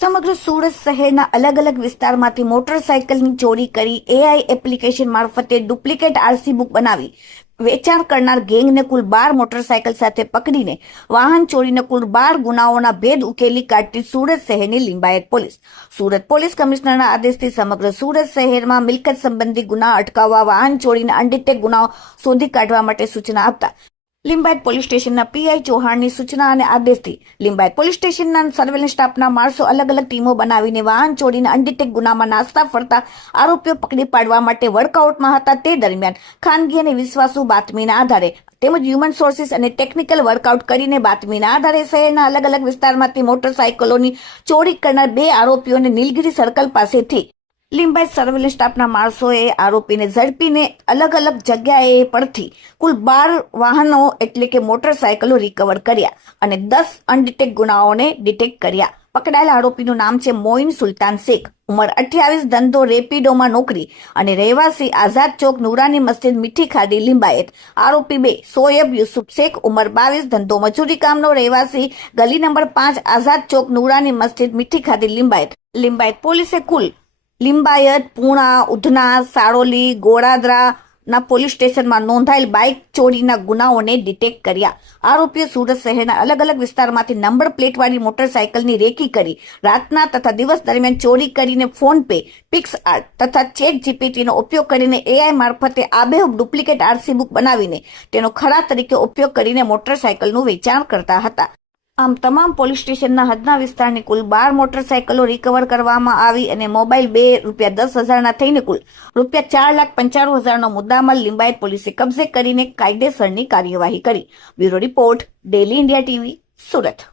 સમગ્ર સુરત શહેરના અલગ અલગ વિસ્તારમાંથી મોટરસાયકલની ચોરી કરી એઆઈ એપ્લિકેશન મારફતે ડુપ્લિકેટ આરસી બુક બનાવી વેચાણ કરનાર ગેંગને કુલ 12 મોટરસાયકલ સાથે પકડીને વાહન ચોરીને કુલ 12 ગુનાઓના ભેદ ઉકેલી કાઢતી સુરત શહેરની લિંબાયત પોલીસ. સુરત પોલીસ કમિશનરના આદેશથી સમગ્ર સુરત શહેરમાં મિલકત સંબંધી ગુના અટકાવવા વાહન ચોરીના અનડિટેક્ટ ગુનાઓ શોધી કાઢવા માટે સૂચના આપતા લિંબાયત પોલીસ સ્ટેશનના પીઆઈ ચૌહાણની સૂચના અને આદેશથી લિંબાયત પોલીસ સ્ટેશનના સર્વેલન્સ સ્ટાફના માણસો અલગ અલગ ટીમો બનાવીને વાહન ચોરીના અનડિટેક્ટ ગુનામાં નાસ્તા ફરતા આરોપીઓ પકડી પાડવા માટે વર્કઆઉટમાં હતા. તે દરમિયાન ખાનગી અને વિશ્વાસુ બાતમીના આધારે તેમજ હ્યુમન સોર્સિસ અને ટેકનિકલ વર્કઆઉટ કરીને બાતમીના આધારે શહેરના અલગ અલગ વિસ્તારમાંથી મોટરસાયકલોની ચોરી કરનાર 2 આરોપીઓને નીલગિરી સર્કલ પાસેથી લિંબાયત સર્વેલન્સ સ્ટાફના માણસોએ આરોપીને ઝડપીને અલગ અલગ જગ્યાએ પરથી કુલ 12 વાહનો એટલે કે મોટરસાયકલો રિકવર કર્યા અને 10 અનડિટેક્ટ ગુનાઓને ડિટેક્ટ કર્યા. પકડાયેલા આરોપીનું નામ છે મોઇન સુલતાન શેખ, ઉંમર 28, ધંધો રેપિડોમાં નોકરી અને રહેવાસી આઝાદ ચોક નુરાની મસ્જિદ મીઠી ખાડી લિંબાયત. આરોપી 2 સોએબ યુસુફ શેખ, ઉંમર 22, ધંધો મજૂરી કામનો, રહેવાસી ગલી નંબર 5 આઝાદ ચોક નુરાની મસ્જિદ મીઠી ખાડી લિંબાયત. લિંબાયત પોલીસે કુલ લિંબાયત, પૂણા, ઉધના, સારોલી, ગોળાદરાના પોલીસ સ્ટેશનમાં નોંધાયેલ બાઇક ચોરીના ગુનાઓને ડિટેક્ટ કર્યા. આરોપીઓ સુરત શહેરના અલગ અલગ વિસ્તારમાંથી નંબર પ્લેટવાળી મોટરસાયકલની રેકી કરી રાતના તથા દિવસ દરમિયાન ચોરી કરીને ફોન પે, પિક્સ આર્ટ તથા ચેટ જીપીટીનો ઉપયોગ કરીને એઆઈ મારફતે આબેહૂબ ડુપ્લિકેટ આરસી બુક બનાવીને તેનો ખરા તરીકે ઉપયોગ કરીને મોટરસાયકલનું વેચાણ કરતા હતા. આમ તમામ પોલીસ સ્ટેશનના હદના વિસ્તારની કુલ 12 મોટરસાયકલો રિકવર કરવામાં આવી અને મોબાઈલ 2 ₹10,000ના થઈને કુલ ₹4,95,000નો મુદ્દામાલ લિંબાયત પોલીસે કબજે કરીને કાયદેસરની કાર્યવાહી કરી. Bureau report, daily India TV, Surat.